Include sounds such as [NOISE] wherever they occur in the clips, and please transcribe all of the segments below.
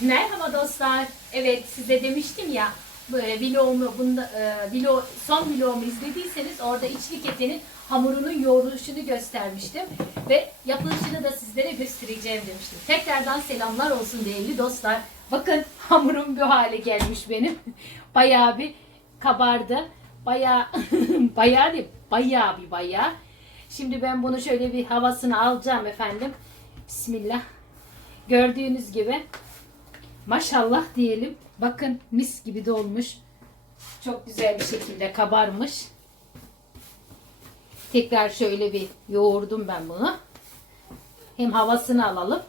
Merhaba dostlar. Evet size demiştim ya vlogumu bunda e, vlog, son vlogumu izlediyseniz orada içli etenin hamurunun yoğruluşunu göstermiştim ve yapılışını da sizlere göstereceğim demiştim. Tekrardan selamlar olsun değerli dostlar. Bakın hamurum bu hale gelmiş benim. [LAUGHS] Bayağı bir kabardı. Bayağı [LAUGHS] bayağı değil, bayağı bir bayağı. Şimdi ben bunu şöyle bir havasını alacağım efendim. Bismillah. Gördüğünüz gibi Maşallah diyelim. Bakın mis gibi de olmuş. Çok güzel bir şekilde kabarmış. Tekrar şöyle bir yoğurdum ben bunu. Hem havasını alalım.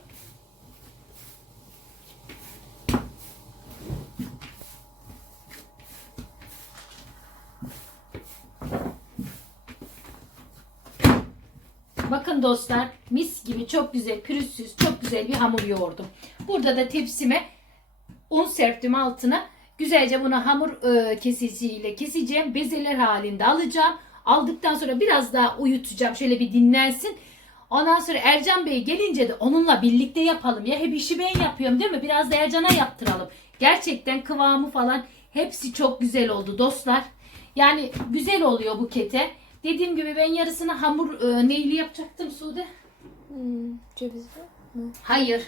Bakın dostlar mis gibi çok güzel pürüzsüz çok güzel bir hamur yoğurdum. Burada da tepsime serptim altına. Güzelce bunu hamur e, kesiciyle keseceğim. Bezeler halinde alacağım. Aldıktan sonra biraz daha uyutacağım. Şöyle bir dinlensin. Ondan sonra Ercan Bey gelince de onunla birlikte yapalım ya. Hep işi ben yapıyorum değil mi? Biraz da Ercan'a yaptıralım. Gerçekten kıvamı falan hepsi çok güzel oldu dostlar. Yani güzel oluyor bu kete. Dediğim gibi ben yarısını hamur e, neyli yapacaktım Sude? Hmm, cevizli mi? Hayır.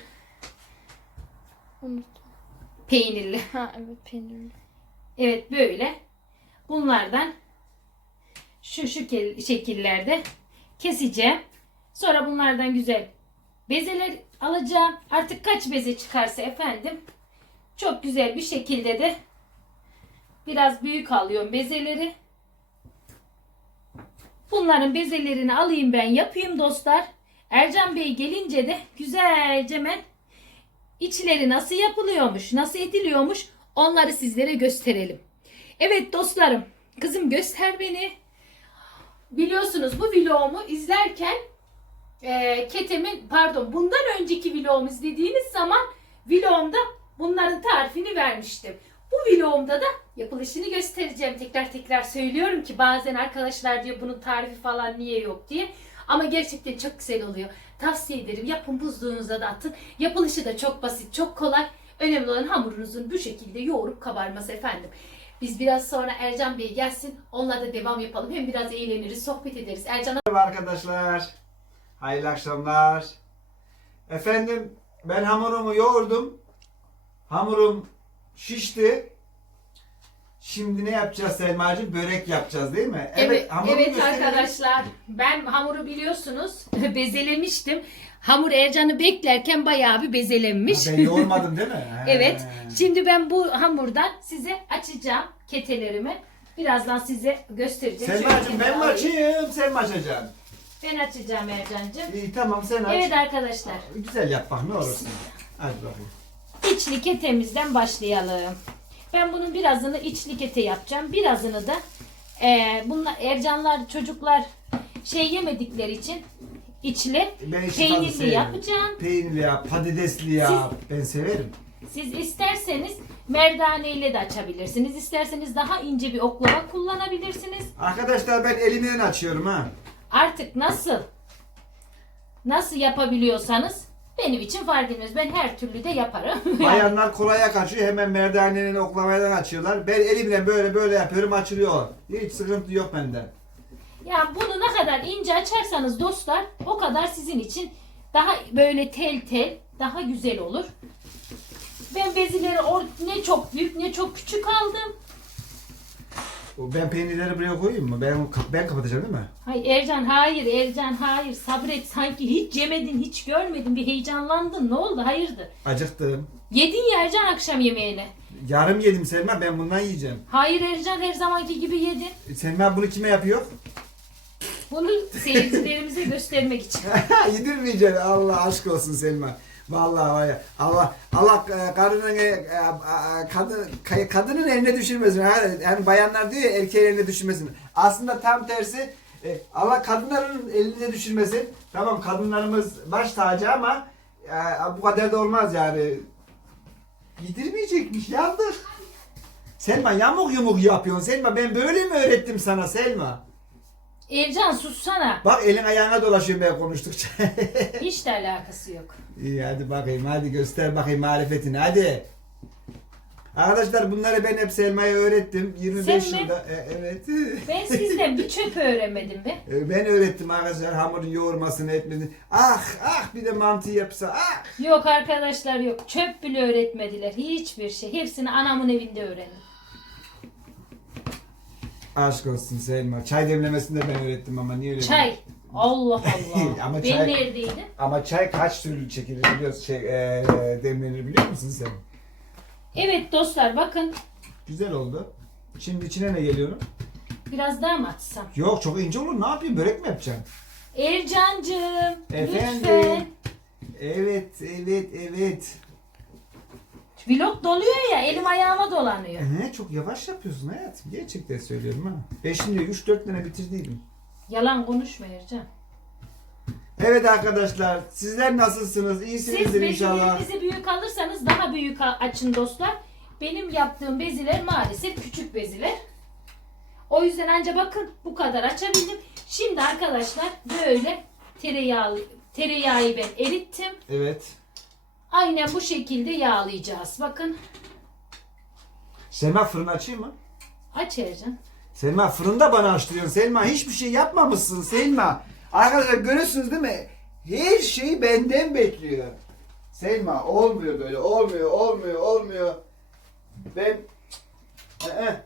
Unuttum. Peynirli. Ha evet peynirli. Evet böyle. Bunlardan şu şu şekillerde keseceğim. Sonra bunlardan güzel bezeler alacağım. Artık kaç beze çıkarsa efendim. Çok güzel bir şekilde de biraz büyük alıyorum bezeleri. Bunların bezelerini alayım ben yapayım dostlar. Ercan Bey gelince de güzelce ben İçleri nasıl yapılıyormuş, nasıl ediliyormuş onları sizlere gösterelim. Evet dostlarım, kızım göster beni. Biliyorsunuz bu vlogumu izlerken e, ketemin pardon bundan önceki vlogumu izlediğiniz zaman vlogumda bunların tarifini vermiştim. Bu vlogumda da yapılışını göstereceğim. Tekrar tekrar söylüyorum ki bazen arkadaşlar diyor bunun tarifi falan niye yok diye. Ama gerçekten çok güzel oluyor. Tavsiye ederim. Yapın buzluğunuza da atın. Yapılışı da çok basit, çok kolay. Önemli olan hamurunuzun bu şekilde yoğurup kabarması efendim. Biz biraz sonra Ercan Bey gelsin. Onunla da devam yapalım. Hem biraz eğleniriz, sohbet ederiz. Ercan'a Merhaba arkadaşlar. Hayırlı akşamlar. Efendim ben hamurumu yoğurdum. Hamurum şişti. Şimdi ne yapacağız Selma'cığım? Börek yapacağız değil mi? Evet, evet gösterelim. arkadaşlar. Ben hamuru biliyorsunuz [LAUGHS] bezelemiştim. Hamur Ercan'ı beklerken bayağı bir bezelenmiş. Ha, ben yoğurmadım değil mi? [LAUGHS] Ha. Evet. Şimdi ben bu hamurdan size açacağım ketelerimi. Birazdan size göstereceğim. Selma'cığım ben mi açayım? Sen mi açacaksın? Ben açacağım Ercan'cığım. İyi tamam sen aç. Evet arkadaşlar. Güzel yap bak ne olursun. Hadi bakayım. İçli ketemizden başlayalım. Ben bunun birazını içli kete yapacağım. Birazını da eee bunlar Ercanlar çocuklar şey yemedikleri için içli Ben işi fazla peynirli yapacağım. Peynirli yap, patatesli yap. Ben severim. Siz isterseniz merdaneyle de açabilirsiniz. İsterseniz daha ince bir oklava kullanabilirsiniz. Arkadaşlar ben elimden açıyorum ha. Artık nasıl nasıl yapabiliyorsanız benim için fark etmez. Ben her türlü de yaparım. [LAUGHS] Bayanlar kolaya kaçıyor hemen merdanenin oklavadan açıyorlar. Ben elimle böyle böyle yapıyorum açılıyor. Hiç sıkıntı yok bende. Ya bunu ne kadar ince açarsanız dostlar o kadar sizin için daha böyle tel tel daha güzel olur. Ben bezileri or- ne çok büyük ne çok küçük aldım. Ben peynirleri buraya koyayım mı? Ben ben kapatacağım değil mi? Hayır Ercan hayır Ercan hayır sabret sanki hiç yemedin hiç görmedin bir heyecanlandın ne oldu hayırdır? Acıktım. Yedin ya Ercan akşam yemeğini. Yarım yedim Selma ben bundan yiyeceğim. Hayır Ercan her zamanki gibi yedin. E, Selma bunu kime yapıyor? Bunu seyircilerimize göstermek için. [LAUGHS] Yedirmeyeceksin Allah aşk olsun Selma. Vallahi var ya Allah Allah e, kadının e, e, kadın kadının eline düşürmesin. Yani bayanlar diyor ya erkeğin eline düşürmesin. Aslında tam tersi Allah kadınların eline düşürmesin. Tamam kadınlarımız baş tacı ama bu kadar da olmaz yani. Yedirmeyecekmiş yandık. Selma yamuk yumuk yapıyorsun Selma ben böyle mi öğrettim sana Selma? Ercan sussana. Bak elin ayağına dolaşıyor ben konuştukça. [LAUGHS] Hiç de alakası yok. İyi hadi bakayım hadi göster bakayım marifetini hadi. Arkadaşlar bunları ben hep Selma'ya öğrettim. 25 Sen mi? yılda. E, evet. [LAUGHS] Ben sizden bir çöp öğrenmedim be. E, ben öğrettim arkadaşlar hamurun yoğurmasını etmesini. Ah ah bir de mantı yapsa ah. Yok arkadaşlar yok. Çöp bile öğretmediler. Hiçbir şey. Hepsini anamın evinde öğrendim. Aşk olsun Selma. Çay demlemesini de ben öğrettim ama niye öyle? Çay. Allah Allah. [LAUGHS] Ama ben çay- neredeydim? Ama çay kaç türlü çekilir biliyorsun şey e, demlenir biliyor musun sen? Evet dostlar bakın. Güzel oldu. Şimdi içine ne geliyor? Biraz daha mı atsam? Yok çok ince olur. Ne yapayım? Börek mi yapacaksın? Ercancığım Efendim? lütfen. Evet, evet, evet. Vlog doluyor ya elim ayağıma dolanıyor. He, çok yavaş yapıyorsun hayatım. Gerçekten söylüyorum ha. Ben şimdi 3-4 tane bitirdiydim. Yalan konuşma Ercan. Evet arkadaşlar, sizler nasılsınız? Siz İyisinizdir inşallah. bezilerinizi büyük alırsanız daha büyük a- açın dostlar. Benim yaptığım beziler maalesef küçük beziler. O yüzden anca bakın bu kadar açabildim. Şimdi arkadaşlar böyle tereyağı tereyağı ben erittim. Evet. Aynen bu şekilde yağlayacağız. Bakın Selma fırın açayım mı? aç Ercan. Selma fırında bana açtırıyorsun. Selma hiçbir şey yapmamışsın Selma. Arkadaşlar görüyorsunuz değil mi? Her şeyi benden bekliyor. Selma olmuyor böyle. Olmuyor, olmuyor, olmuyor. Ben... Ee,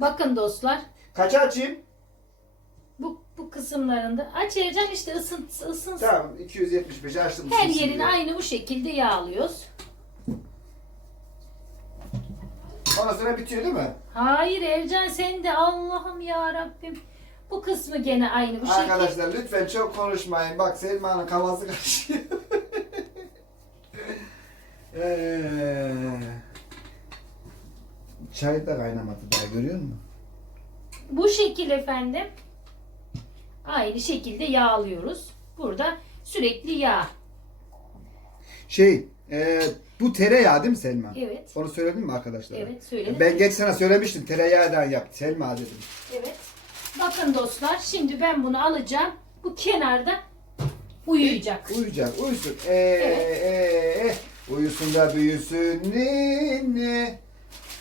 Bakın dostlar kaça açayım? Kısımlarında aç Ercan işte ısın, ısınsın. Tamam 275 açtım. Her yerini diye. aynı bu şekilde yağlıyoruz. Ondan sonra bitiyor değil mi? Hayır Ercan sen de Allah'ım ya Rabbim. Bu kısmı gene aynı bu şekilde. Arkadaşlar lütfen çok konuşmayın. Bak Selma'nın kafası kaşıyor. Eee, [LAUGHS] Çay da kaynamadı daha görüyor musun? Bu şekil efendim. Aynı şekilde yağlıyoruz. Burada sürekli yağ. Şey, e, bu tereyağı değil mi Selma? Evet. Onu söyledin mi arkadaşlar? Evet söyledim. Ben geç sana söylemiştim tereyağından yap Selma dedim. Evet. Bakın dostlar şimdi ben bunu alacağım. Bu kenarda uyuyacak. Uyuyacak, uyusun. Ee, Evet. ee, ee. Uyusun da büyüsün ninni.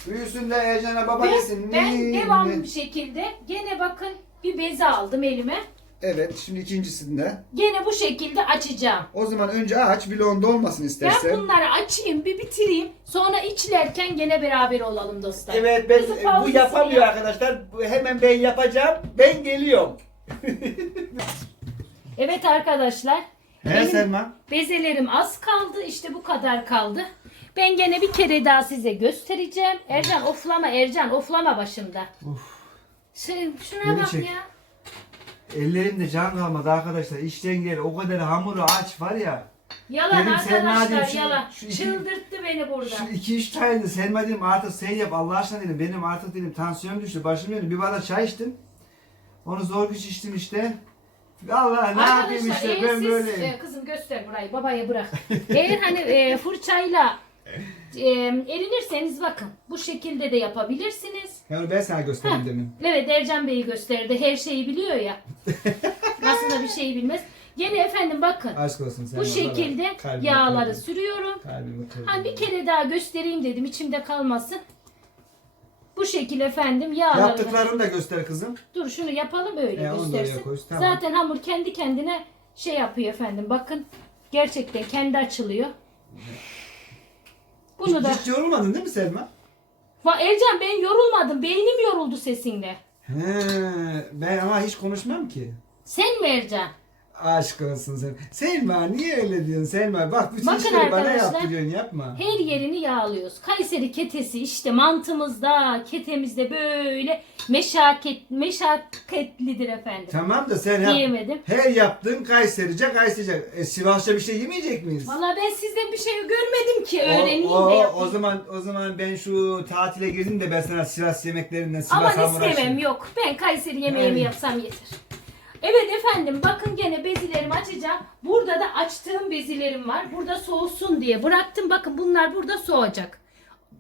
Büyüsün de Ercan'a baba Ve desin ben ninni. devamlı bir şekilde gene bakın bir beze aldım elime. Evet, şimdi ikincisinde. Gene bu şekilde açacağım. O zaman önce aç, bloğunda olmasın Ben istersen. bunları açayım bir bitireyim. Sonra içlerken gene beraber olalım dostlar. Evet ben Kızı bu pauzasını yapamıyor yap. arkadaşlar. Bu- Hemen ben yapacağım. Ben geliyorum. [LAUGHS] Evet arkadaşlar. He benim Selma. Bezelerim az kaldı. İşte bu kadar kaldı. Ben gene bir kere daha size göstereceğim. Ercan oflama Ercan oflama başımda. Şey, şuna Beni bak çek. ya. Ellerimde can kalmadı arkadaşlar. İşten gel o kadar hamuru aç var ya. Yalan Benim Selma arkadaşlar diyeyim, şu- yalan. şu iki- Çıldırttı beni burada. Şu iki üç tane de Selma dedim artık sen yap Allah aşkına dedim. Benim artık dedim tansiyonum düştü. Başım döndü. Bir bardak çay içtim. Onu zor güç içtim işte. Allah ne yapayım işte eğer ben siz- böyleyim. e, kızım göster burayı babaya bırak. eğer hani e, fırçayla e, erinirseniz bakın bu şekilde de yapabilirsiniz. Yani ben sana göstereyim Heh. demin. Evet Ercan Bey'i gösterdi. Her şeyi biliyor ya. [LAUGHS] Aslında bir şeyi bilmez. Gene efendim bakın. Aşk olsun Selma. Bu şekilde Kalbimi yağları kırdın. sürüyorum. Kalbimi kırdın. Hani bir kere daha göstereyim dedim içimde kalmasın. Bu şekilde efendim yağları. Yaptıklarını da göster kızım. Dur şunu yapalım öyle E, onu da göstersin. koy, tamam. Zaten hamur kendi kendine şey yapıyor efendim. Bakın gerçekten kendi açılıyor. [LAUGHS] Bunu da. Hiç, hiç yorulmadın değil mi Selma? Va Ercan ben yorulmadım. Beynim yoruldu sesinde. He, ben ama hiç konuşmam ki. Sen mi Ercan? Aşk olsun sen. Selma niye öyle diyorsun Selma? Bak bütün Bakın işleri bana arkadaşlar. yaptırıyorsun yapma. Her yerini yağlıyoruz. Kayseri ketesi işte mantımızda, ketemizde böyle meşakket, meşakkatlidir efendim. Tamam da sen yap. Diyemedim. Her yaptığın Kayserice Kayserice. E, Sivasça bir şey yemeyecek miyiz? Valla ben sizden bir şey görmedim ki O, öğreneyim o, de o yapayım. zaman o zaman ben şu tatile girdim de ben sana Sivas yemeklerinden Sivas Aman hamur istemem açayım. yok. Ben Kayseri yemeğimi Evet. yapsam yeter. Evet efendim bakın gene bezilerimi açacağım. Burada da açtığım bezilerim var. Burada soğusun diye bıraktım. Bakın bunlar burada soğuyacak.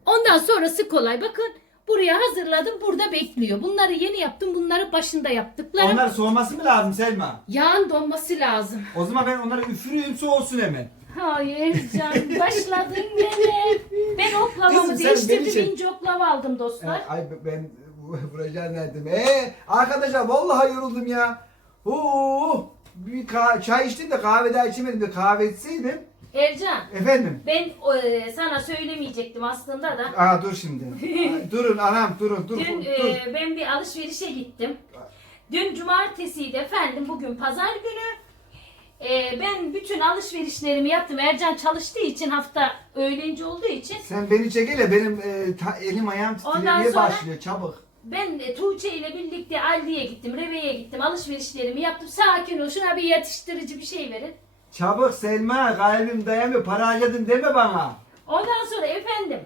Ondan sonrası kolay. Bakın Buraya hazırladım. Burada bekliyor. Bunları yeni yaptım. Bunları başında yaptıklarım. Onlar soğuması mı lazım Selma? Yağın donması lazım. O zaman ben onları üfüreyim soğusun hemen. Hayır can [LAUGHS] başladın gene. Ben oklavamı Kızım sen beni değiştirdim. çek. ince oklava aldım dostlar. Ay ben [LAUGHS] vuracağım dedim. Ee, arkadaşlar vallahi yoruldum ya. Oo, bir çay içtim de kahve daha içemedim de kahve içseydim. Ercan Efendim. ben e, sana söylemeyecektim aslında da. Aa dur şimdi. [LAUGHS] Aa, durun anam durun dur. Dün dur. e, ben bir alışverişe gittim. Dün cumartesiydi efendim. Bugün pazar günü. E, ben bütün alışverişlerimi yaptım. Ercan çalıştığı için hafta öğlenci olduğu için. Sen beni çek hele benim e, ta- elim ayağım Ondan titremeye sonra- başlıyor çabuk. Ben e, Tuğçe ile birlikte Aldi'ye gittim, Reve'ye gittim. Alışverişlerimi yaptım. Sakin ol. Şuna bir yatıştırıcı bir şey verin. Çabuk Selma kalbim dayanmıyor para harcadın deme bana. Ondan sonra efendim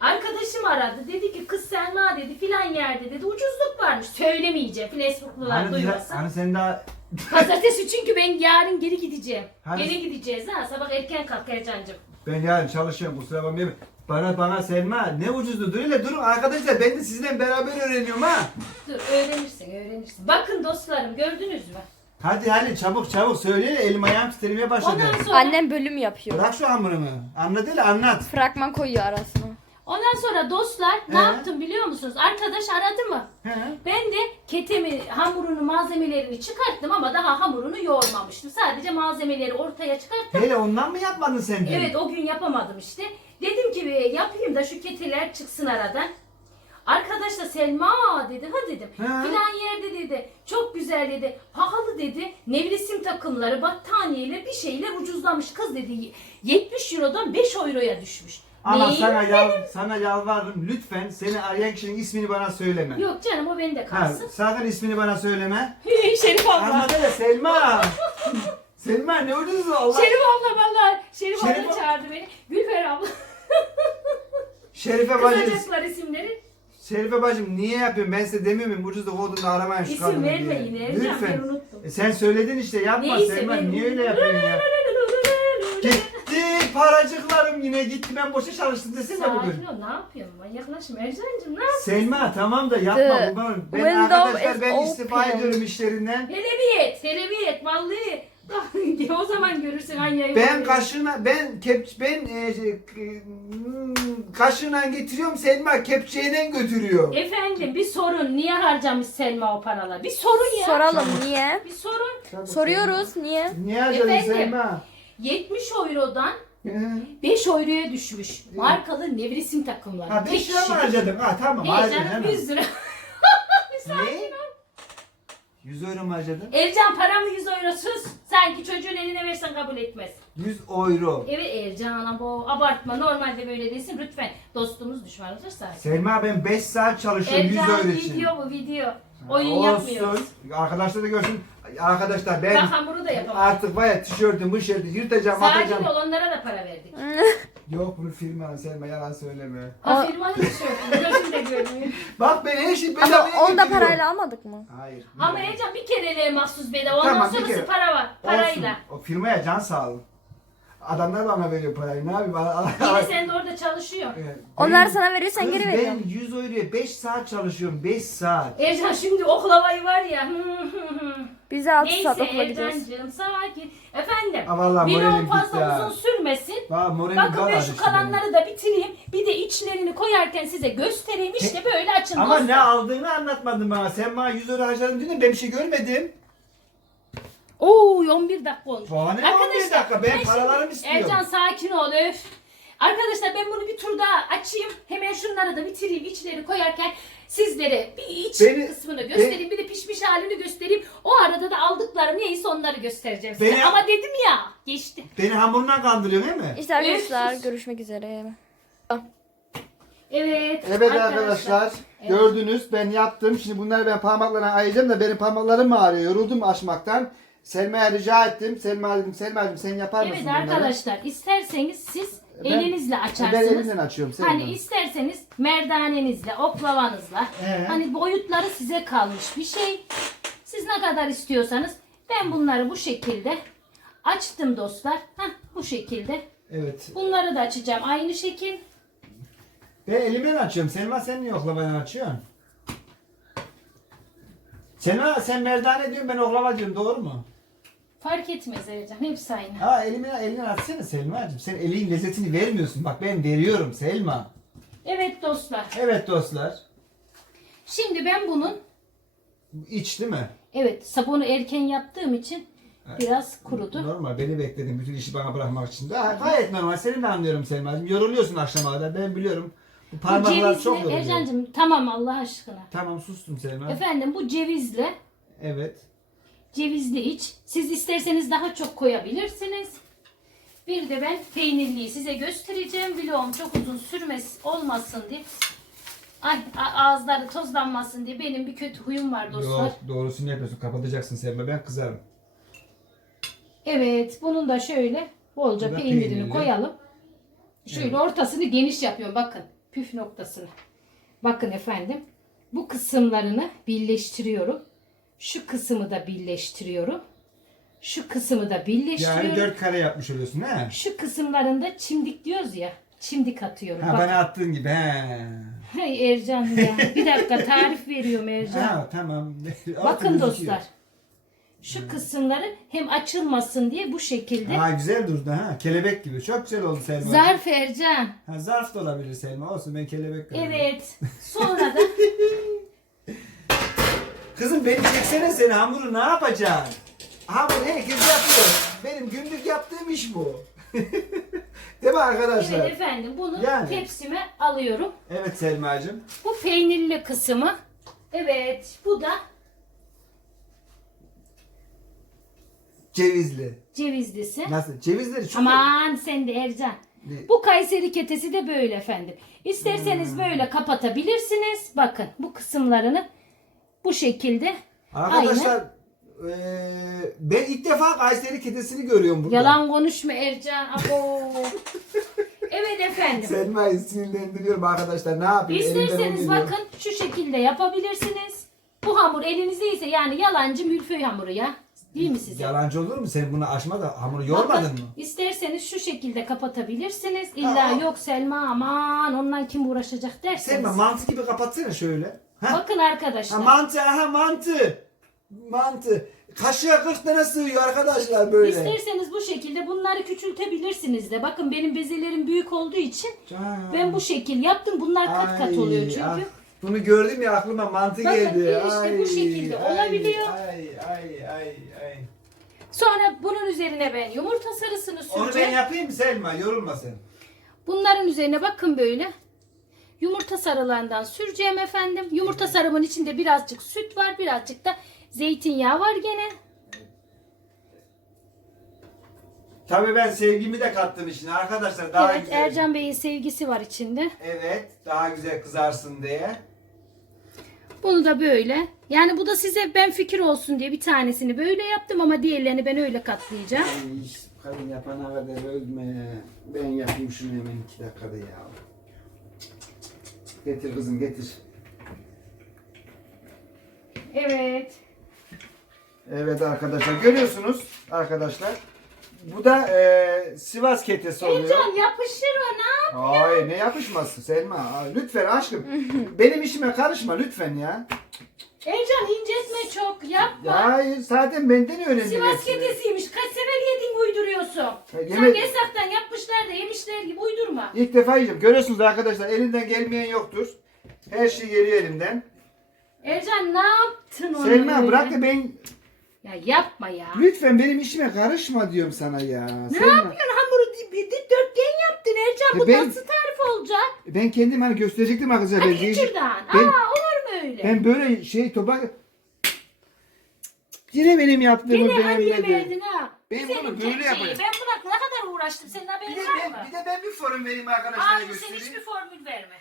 arkadaşım aradı. Dedi ki kız Selma dedi filan yerde dedi ucuzluk varmış. Söylemeyeceğim. Facebook'lular Hani, duymasın. hani sen daha Pazartesi çünkü ben yarın geri gideceğim. Hani- Geri gideceğiz ha. Sabah erken kalk Ercan'cığım. Ben yarın çalışıyorum kusura bakmayın. Bana bana Selma ne ucuzdu dur hele durun arkadaşlar ben de sizinle beraber öğreniyorum ha. Dur öğrenirsin öğrenirsin. Bakın dostlarım gördünüz mü? Hadi hadi çabuk çabuk söyle elim ayağım titremeye başladı. Ondan sonra, Annem bölüm yapıyor. Bırak şu hamurunu. Anlat hele anlat. Fragman koyuyor arasına. Ondan sonra dostlar ne Ee? yaptım biliyor musunuz? Arkadaş aradı mı? He. Ben de ketemi, hamurunu, malzemelerini çıkarttım ama daha hamurunu yoğurmamıştım. Sadece malzemeleri ortaya çıkarttım. Hele ondan mı yapmadın sen de? Evet o gün yapamadım işte. Dedim ki "Bir yapayım da şu keteler çıksın aradan. Arkadaş da Selma dedi ha dedim. He. Filan yerde dedi. Çok güzel dedi. Pahalı dedi. Nevresim takımları battaniyeyle bir şeyler ucuzlamış. Kız dedi 70 eurodan 5 euroya düşmüş. Ama Neyi? sana yal, sana yalvarırım lütfen seni arayan kişinin ismini bana söyleme. Yok canım o bende Ha, kalsın. sakın ismini bana söyleme. [LAUGHS] Şerif abla. Anlat hele Selma. [LAUGHS] Selma ne ucuzu Allah. Şerif abla valla. Şerif, Şerif abla ab- çağırdı beni. Gülfer abla. [LAUGHS] Şerife bacım. Kızacaklar isimleri. Şerife bacım niye yapıyorsun? Ben size demiyor muyum ucuzluk olduğunda aramayın şu İsim kadını verme diye. yine Ercan ben Lütfen. unuttum. E sen söyledin işte yapma Neyse Selma ben- niye öyle yapıyorsun ya? Paracıklarım yine gitti ben boşa çalıştım desene Sakin bugün. ol ne yapıyorsun manyaklaşma Ercan'cığım ne yapıyorsun? Selma tamam da yapma The bunlar. Ben window arkadaşlar is ben istifa open. ediyorum işlerinden. Hele bir et, hele bir et vallahi. [LAUGHS] o zaman görürsün Anya'yı. Ben kaşığına ben kep ben e, şey, k- hmm, kaşığına getiriyorum Selma kepçeyle götürüyor. Efendim bir sorun niye harcamış Selma o paraları? Bir sorun ya. Soralım niye? Bir sorun. Çabuk Soruyoruz niye? Selma. Niye harcadın Efendim? Selma? 70 eurodan Hı. 5 euroya düşmüş. Markalı nevresim takımları. Ha 5 Tek lira mı harcadın? Ha tamam [LAUGHS] Ne harcadın canım hemen. 100 lira. Ne? 100 euro mu harcadın? Ercan paramı 100 euro sus. Sanki çocuğun eline versen kabul etmez. 100 euro. Evet Ercan bu abartma normalde böyle değilsin lütfen. Dostumuz düşmanımızdır sakin. Selma ben 5 saat çalışıyorum 100 Ercan euro için. video bu video. Oyun Olsun. yapmıyoruz. Arkadaşlar da görsün. Arkadaşlar ben Ben hamuru da yapamam. artık var ya tişörtü mışörtü yırtacağım Sakin atacağım. ol onlara da para verdik. [LAUGHS] Yok bunu firma Selma yalan söyleme. Ha firmanın tişörtü. Gözüm de görmüyor. [LAUGHS] Bak ben her şeyi Ama bedavaya onu da getiriyorum. parayla almadık mı? Hayır. Ama Ercan bir kereliğe mahsus bedava. Ondan Tamam, bir sonrası kere. para var. Parayla. Olsun. O firmaya can sağlık. Adamlar bana veriyor parayı. Ne yapayım? Yine sen de orada çalışıyorsun. Evet. Onlar Ben- sana veriyor sen Kız, geri veriyorsun. Ben 100 euroya 5 saat çalışıyorum. 5 saat. Ercan şimdi oklavayı var ya. Biz de 6 Neyse saat okula gidiyoruz. Ercan'cığım sakin. Efendim. Ha, vallahi Video moralim fazla gitti ha. uzun sürmesin. Moralim Bakın ben şu kalanları da bitireyim. Bir de içlerini koyarken size göstereyim. İşte böyle açın. Ama dostlar. ne aldığını anlatmadın bana. Sen bana 100 euro harcadın dedin ben bir şey görmedim. Oo 11 dakika olmuş. Bana ne 11 dakika? Ben paralarımı istiyorum. Ercan sakin ol öf. Arkadaşlar ben bunu bir tur daha açayım. Hemen şunları da bitireyim. içleri koyarken sizlere bir iç Beni- kısmını göstereyim. Bir de pişmiş halini göstereyim. O arada da aldıklarım neyse onları göstereceğim size. Beni- Ama dedim ya geçti. Beni hamurundan kandırıyorsun değil mi? İşte arkadaşlar Sus. görüşmek üzere. Evet. Evet arkadaşlar Evet. gördünüz ben yaptım. Şimdi bunları ben parmaklarına ayıracağım da benim parmaklarım mı ağrıyor? Yoruldum açmaktan. Selma'ya rica ettim. Selma dedim Selma'cığım sen yapar mısın Evet bunları? arkadaşlar isterseniz siz Ben- elinizle Ben açarsınız. elimden açıyorum Selma. Hani isterseniz merdanenizle, oklavanızla. Ee? Hani boyutları size kalmış bir şey. Siz ne kadar istiyorsanız ben bunları bu şekilde açtım dostlar. Hah bu şekilde. Evet. Bunları da açacağım aynı şekil. Ben elimden açıyorum. Selma sen niye oklavadan açıyorsun? Selma sen merdane diyorsun ben oklava diyorum doğru mu? Fark etmez Ercan. Hepsi aynı. Ha elime elinden açsana Selma'cığım. Sen elin lezzetini vermiyorsun. Bak ben veriyorum Selma. Evet dostlar. Evet dostlar. Şimdi ben bunun İç değil mi? evet sabunu erken yaptığım için biraz kurudu. Normal beni bekledin bütün işi bana bırakmak için. Ha, gayet normal. Seni de anlıyorum Selma'cığım. Yoruluyorsun akşama kadar ben biliyorum. Bu parmaklar çok cevizli yoruluyor. Ercan'cığım tamam Allah aşkına. Tamam sustum Selma. Efendim bu cevizli Evet. cevizli iç. Siz isterseniz daha çok koyabilirsiniz. Bir de ben peynirliyi size göstereceğim. Vlogum çok uzun sürmez olmasın diye. Ay a- ağızları tozlanmasın diye benim bir kötü huyum var dostlar. Yok doğrusunu yapıyorsun. Kapatacaksın Selma. Ben kızarım. Evet bunun da şöyle bolca Bu da peynirini peynirli. koyalım. Şöyle ortasını geniş yapıyorum bakın. Püf noktasını. Bakın efendim. Bu kısımlarını birleştiriyorum. Şu kısmı da birleştiriyorum. Şu kısmı da birleştiriyorum. Yani dört kare yapmış oluyorsun he? Şu kısımlarında çimdik diyoruz ya. Çimdik atıyorum. Ha Bak. bana attığın gibi he. Hay Ercan ya. Bir dakika tarif veriyorum [LAUGHS] Ercan. Ha tamam. [LAUGHS] Bakın gözüküyor. dostlar. Şu kısımları hem açılmasın diye bu şekilde. Ha güzel durdu ha. Kelebek gibi. Çok güzel oldu Selma. Zarf Ercan. Ha, zarf da olabilir Selma. Olsun ben kelebek görüyorum. Evet. [LAUGHS] Sonra da Kızım beni çeksene seni hamuru ne yapacaksın? Hamur herkes yapıyor. Benim günlük yaptığım iş bu. [LAUGHS] Değil mi arkadaşlar? evet efendim bunu Yani. tepsime alıyorum. Evet Selma'cığım. Bu peynirli kısmı. Evet bu da Cevizli. cevizlisi. Nasıl? Cevizleri çok... Aman sen de Ercan. Ne? Bu Kayseri ketesi de böyle efendim. İsterseniz böyle kapatabilirsiniz. Bakın bu kısımlarını bu şekilde. Arkadaşlar eee, ben ilk defa Kayseri ketesini görüyorum burada. Yalan konuşma Ercan. Abo. [LAUGHS] evet efendim. Selma'yı sinirlendiriyorum arkadaşlar. Ne yapayım? Elimden İsterseniz bakın şu şekilde yapabilirsiniz. Bu hamur elinizdeyse yani yalancı mülföy hamuru ya. Değil mi size? Yalancı olur mu? Sen bunu aşma da hamuru yormadın Bakın, mı? İsterseniz şu şekilde kapatabilirsiniz. İlla Aa. yok Selma aman ondan kim uğraşacak derseniz. Selma mantı gibi kapatsana şöyle. Ha? Bakın arkadaşlar. ha mantı aha mantı. Mantı. Kaşığa 40 tane sığıyor arkadaşlar böyle. İsterseniz bu şekilde bunları küçültebilirsiniz de. Bakın benim bezelerim büyük olduğu için Can. ben bu şekil yaptım. Bunlar kat kat Ay, oluyor çünkü. ah. Bunu gördüm ya aklıma mantı Bakın, geldi. işte bu şekilde olabiliyor. Ay ay ay ay. Sonra bunun üzerine ben yumurta sarısını Onu ben süreceğim. yapayım mı Selma? Yorulma sen. Bunların üzerine bakın böyle. Yumurta sarılarından süreceğim efendim. Yumurta sarımın içinde birazcık süt var. Birazcık da zeytinyağı var gene. Tabii ben sevgimi de kattım içine arkadaşlar. Daha evet güzel. Ercan Bey'in sevgisi var içinde. Evet, daha güzel kızarsın diye. Bunu da böyle. Yani bu da size ben fikir olsun diye bir tanesini böyle yaptım ama diğerlerini ben öyle katlayacağım. Ay, kadın yapana kadar ölme. Ben yapayım şunu hemen iki dakikada ya. Getir kızım getir. Evet. Evet arkadaşlar görüyorsunuz arkadaşlar. Bu da e, Sivas ketesi oluyor. Ercan yapışır o ne yap? Hayır ne yapışması Selma. Lütfen aşkım. Benim işime karışma lütfen ya. Ercan incetme çok yapma. Ya hayır zaten benden öğrendim. Sivas hepsini. kedisiymiş. Kaç sefer yedin uyduruyorsun. yemek- Sanki esnaftan yapmışlar da yemişler gibi uydurma. İlk defa yiyeceğim. Görüyorsunuz arkadaşlar elinden gelmeyen yoktur. Her şey geliyor elimden. Ercan ne yaptın onu Selma öyle? bırak da ben Ya yapma ya. lütfen benim işime karışma diyorum sana ya. Ne Selma, yapıyorsun hamuru di- bir dörtgen yaptın Ercan. Bu E ben- nasıl tarif olacak? Ben kendim hani gösterecektim arkadaşlar. Hadi Ben, değişik- şuradan. ben, Aa olur mu öyle? ben böyle şey topa... Yine benim yaptığımı Yine hadi beğenmedi. yemedin ha. Ben Güzelim bunu böyle yapayım. Ben buna ne kadar uğraştım. Senin haberin de, var ben, mı? bir de ben bir form vereyim arkadaşlara Hayır sen hiçbir formül verme.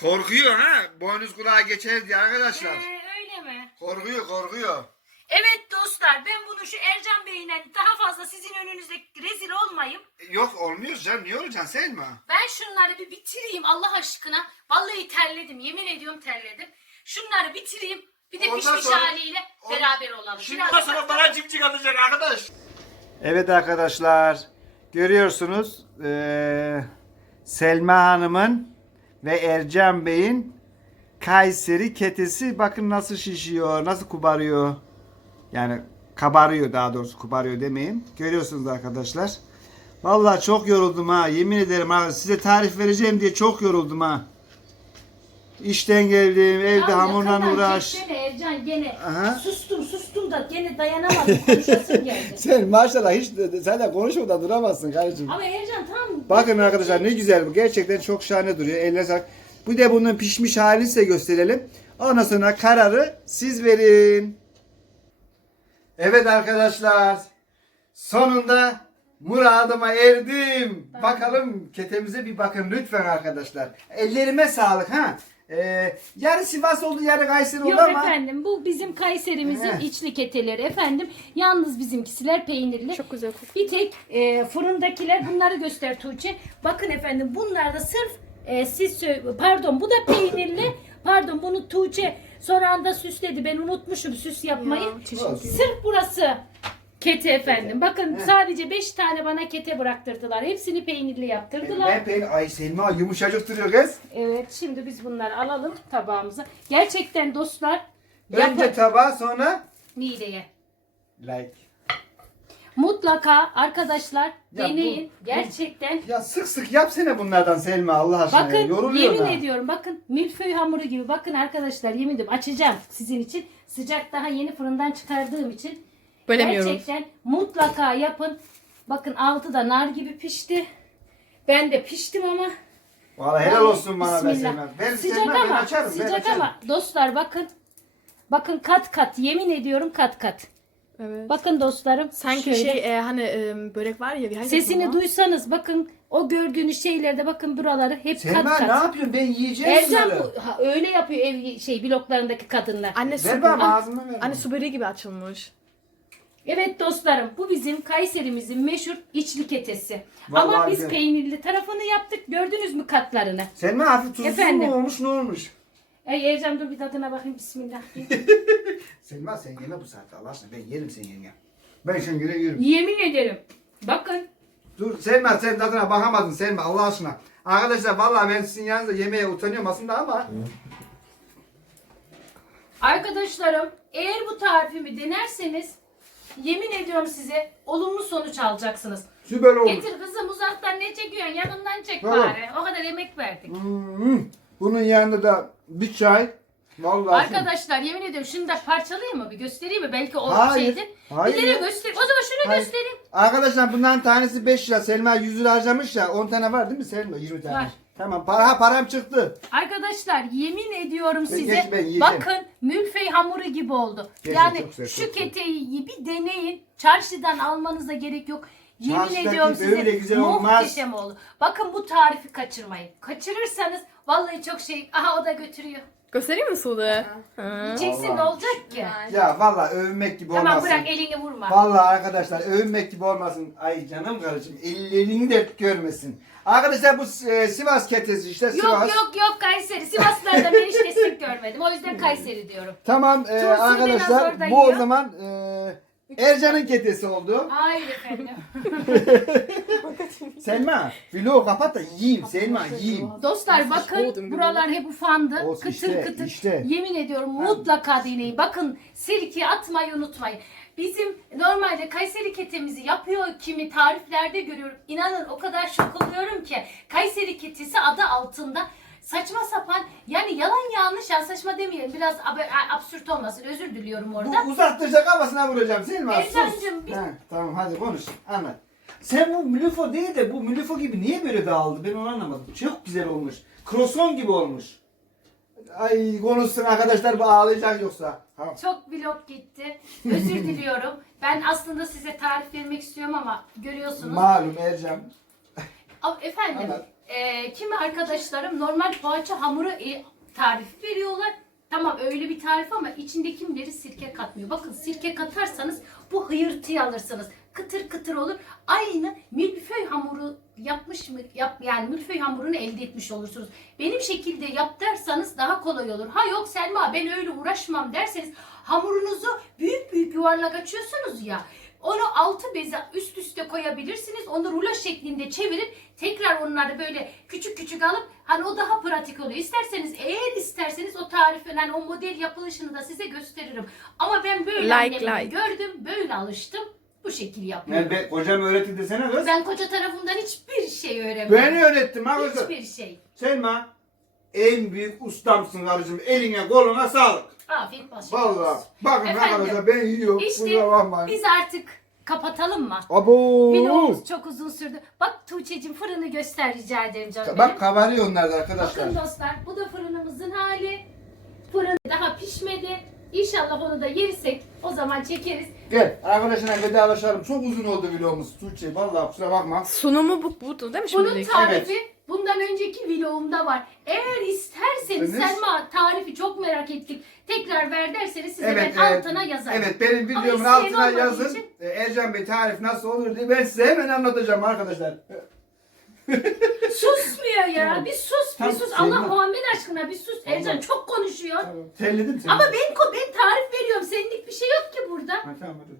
Korkuyor ha. Boynuz kulağa geçer diye arkadaşlar. Ee, öyle mi? Korkuyor korkuyor. Evet dostlar ben bunu şu Ercan Bey'le daha fazla sizin önünüzde rezil olmayayım. Yok olmuyor canım. Niye olacaksın Selma? Ben şunları bir bitireyim Allah aşkına. Vallahi terledim yemin ediyorum terledim. Şunları bitireyim. Bir de Ondan pişmiş sonra- haliyle beraber olalım. Şundan Biraz- sonra bana cimcik alacak arkadaş. Evet arkadaşlar. Görüyorsunuz. eee, Selma Hanım'ın ve Ercan Bey'in Kayseri ketesi bakın nasıl şişiyor, nasıl kubarıyor. Yani kabarıyor daha doğrusu kubarıyor demeyin. Görüyorsunuz arkadaşlar. Vallahi çok yoruldum ha. Yemin ederim ha. Size tarif vereceğim diye çok yoruldum ha. İşten geldim, evde Tam hamurla yakından uğraş. çeksene Ercan gene. Aha. Sustum sustum da gene dayanamadım konuşasım geldi. [LAUGHS] Sen maşallah hiç sen de konuşmadan duramazsın kardeşim. Ama Ercan tam... Bakın arkadaşlar ne güzel bu. Gerçekten çok şahane duruyor. Eline sağlık. Bu da bunun pişmiş halini size gösterelim. Ondan sonra kararı siz verin. Evet arkadaşlar. Sonunda muradıma erdim. Bakalım ketemize bir bakın lütfen arkadaşlar. Ellerime sağlık ha. Ee, yarı Sivas oldu yarı Kayseri oldu Yok ama. efendim bu bizim Kayserimizin He. içli keteleri efendim. Yalnız bizimkisiler peynirli. Çok güzel kokuyor. Bir tek e, fırındakiler bunları göster Tuğçe. Bakın efendim bunlar da sırf e, siz sö- pardon bu da peynirli. Pardon bunu Tuğçe son anda süsledi. Ben unutmuşum süs yapmayı. Ya. Sırf burası kete efendim. Bakın sadece 5 tane bana kete bıraktırdılar. Hepsini peynirli yaptırdılar. Ben peynir, ay Selma yumuşacık duruyor kız. Evet şimdi biz bunları alalım tabağımıza. Gerçekten dostlar Önce yapın tabağa sonra mideye. like. Mutlaka arkadaşlar bu- deneyin. bu- Gerçekten Ya sık sık yapsana bunlardan Selma Allah aşkına. Bakın Yoruluyor yemin da. ediyorum bakın milföy hamuru gibi bakın arkadaşlar yemin ediyorum açacağım sizin için sıcak daha yeni fırından çıkardığım için Bölemiyoruz. gerçekten mutlaka yapın bakın altı da nar gibi pişti ben de piştim ama Vallahi helal olsun bana be Bismillah. Selma. Ben sıcak Selma ben ama açarım. ben sıcak açarım. ama dostlar bakın bakın kat kat yemin ediyorum kat kat Evet. bakın dostlarım Sanki şöyle. şey e, hani e, börek var ya. bir sesini yapımı? duysanız bakın o gördüğünüz şeylerde bakın buraları hep Selma kat ne kat yapıyorsun? Ben yiyeceğim Ercan bunları. bu ha, öyle yapıyor ev şey bloklarındaki kadınlar. Anne su, Ver bana Ah, ağzıma ver. anne su böreği gibi açılmış. Evet dostlarım bu bizim Kayserimizin meşhur içli ketesi. Vallahi Ama biz güzel. peynirli tarafını yaptık. Gördünüz mü katlarını? Selma hafif tuzsuz Efendim? mu olmuş ne olmuş? Ey Ercan dur bir tadına bakayım bismillah. [LAUGHS] Selma sen yeme bu saatte Allah aşkına ben yerim seni yenge. Ben şimdi yine yerim. Yemin ederim. Bakın Dur Selma sen tadına bakamadın Selma Allah aşkına. Arkadaşlar vallahi ben sizin yanınızda yemeğe utanıyorum aslında ama. arkadaşlarım eğer bu tarifimi denerseniz yemin ediyorum size olumlu sonuç alacaksınız. Süper olmuş. Getir kızım uzaktan ne çekiyorsun yanından çek Tamam. bari. O kadar emek verdik. Hmm. Bunun yanında da bir çay. Vallahi. Arkadaşlar yemin ediyorum şunu da parçalayayım mı bir göstereyim mi? Belki o Hayır. şeydir. Hayır ya. göstereyim. O zaman şunu Hayır. göstereyim. Arkadaşlar bunların tanesi 5 lira. Selma 100 lira harcamış ya. 10 tane var değil mi Selma? 20 tane. Var. Tamam. Para, param çıktı. Arkadaşlar yemin ediyorum Ben- size geç ben yiyeceğim. bakın mülfey hamuru gibi oldu. Gerçekten yani çok güzel, şu güzel. keteyi bir deneyin. Çarşıdan almanıza gerek yok. Yemin Çarşıdaki ediyorum size böyle güzel olmaz. muhteşem oldu. Bakın bu tarifi kaçırmayın. Kaçırırsanız vallahi çok şey. Aha o da götürüyor. Göstereyim mi Sude? Hı. Çeksin ne olacak ki? Ya vallahi övünmek gibi Tamam olmasın. bırak elini vurma. Vallahi arkadaşlar övünmek gibi olmasın. Ay canım kardeşim ellerini de görmesin. Arkadaşlar bu e, Sivas ketesi işte Yok Sivas. yok yok Kayseri. Sivaslılarda ben hiç destek görmedim. O yüzden Kayseri diyorum. Tamam e, Tursun biraz arkadaşlar orada bu o yiyor. zaman e, Ercan'ın ketesi oldu. Hayır efendim. Selma vlogu kapat da yiyeyim Selma yiyeyim. Dostlar bakın buralar hep ufandı. Olsun, kıtır işte, kıtır. işte. Yemin ediyorum mutlaka deneyin. Bakın sirke atmayı unutmayın. Bizim normalde Kayseri ketemizi yapıyor kimi tariflerde görüyorum. İnanın o kadar şok oluyorum ki. Kayseri ketesi adı altında saçma sapan yani yalan yanlış ya saçma demeyelim biraz ab- absürt olmasın özür diliyorum orada. Bu uzattıracak kafasına vuracağım Selma sus. Ercan'cığım, bir- Ha, tamam hadi konuş anlat. Sen bu mülüfo değil de bu mülüfo gibi niye böyle dağıldı ben onu anlamadım. Çok güzel olmuş. Kroson gibi olmuş. Ay konuşsun arkadaşlar bu ağlayacak yoksa. Tamam. Çok vlog gitti. Özür [LAUGHS] diliyorum. Ben aslında size tarif vermek istiyorum ama görüyorsunuz. Malum Ercan. Efendim, Evet. E, kimi arkadaşlarım normal poğaça hamuru e, tarifi veriyorlar. Tamam öyle bir tarif ama içinde kimileri sirke katmıyor. Bakın sirke katarsanız bu hıyırtıyı alırsınız. Kıtır kıtır olur. Aynı milföy hamuru yapmış mı? Yap, yani milföy hamurunu elde etmiş olursunuz. Benim şekilde yap dersanız daha kolay olur. Ha yok Selma ben öyle uğraşmam derseniz hamurunuzu büyük büyük yuvarlak açıyorsunuz ya. Onu altı beze üst üste koyabilirsiniz. Onu rulo şeklinde çevirip tekrar onları böyle küçük küçük alıp hani o daha pratik oluyor. İsterseniz eğer isterseniz o tarifi hani o model yapılışını da size gösteririm. Ama ben böyle Like, annemden like. gördüm, böyle alıştım. Bu şekil yapıyorum. Yani ben, kocam öğretti desene kız. Ben koca tarafından hiçbir şey öğrenmedim. Ben öğrettim ha kızım. Hiçbir şey. Selma en büyük ustamsın karıcığım. Eline koluna sağlık. Afiyet olsun. Vallahi. Bakın Efendim, arkadaşlar ben yiyorum. İşte Kusura bakmayın. biz artık kapatalım mı? Abo. Videomuz çok uzun sürdü. Bak Tuğçe'cim fırını göster rica ederim canım benim. Bak kabarıyor onlar da arkadaşlar. Bakın dostlar bu da fırınımızın hali. Fırın daha pişmedi. İnşallah onu da yersek o zaman çekeriz. Gel arkadaşlar vedalaşalım. Çok uzun oldu vlogumuz Tuğçe. Vallahi kusura bakma. Sunumu bu, budur değil mi Bunun şimdilik? tarifi bundan önceki vlogumda var. Eğer isterseniz. Selma tarifi çok merak ettik. Tekrar ver derseniz size Evet, ben evet. altına yazarım. Evet benim Ama videomun isteyen altına olmadığı yazın. için- E, Ercan Bey tarif nasıl olur diye ben size hemen anlatacağım arkadaşlar. [LAUGHS] Susmuyor ya. Bir sus, bir Tamam, sus. Selma. Allah Muhammed aşkına bir sus. Ercan çok konuşuyor. Terledim seni. Ama ben ko- ben tarif veriyorum. Senlik bir şey yok ki burada. Ha, tamam hadi.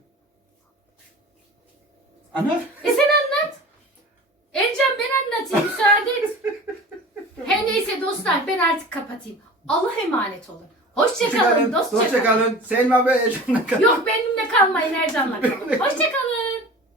Ana. E sen anlat. Ercan ben anlatayım. Müsaade et. Her neyse dostlar ben artık kapatayım. Allah'a emanet olun. Hoşçakalın. Dostça kalın. Hoşçakalın. Selma ve kalın. Yok benimle kalmayın Ercan'la kalın. Hoşçakalın.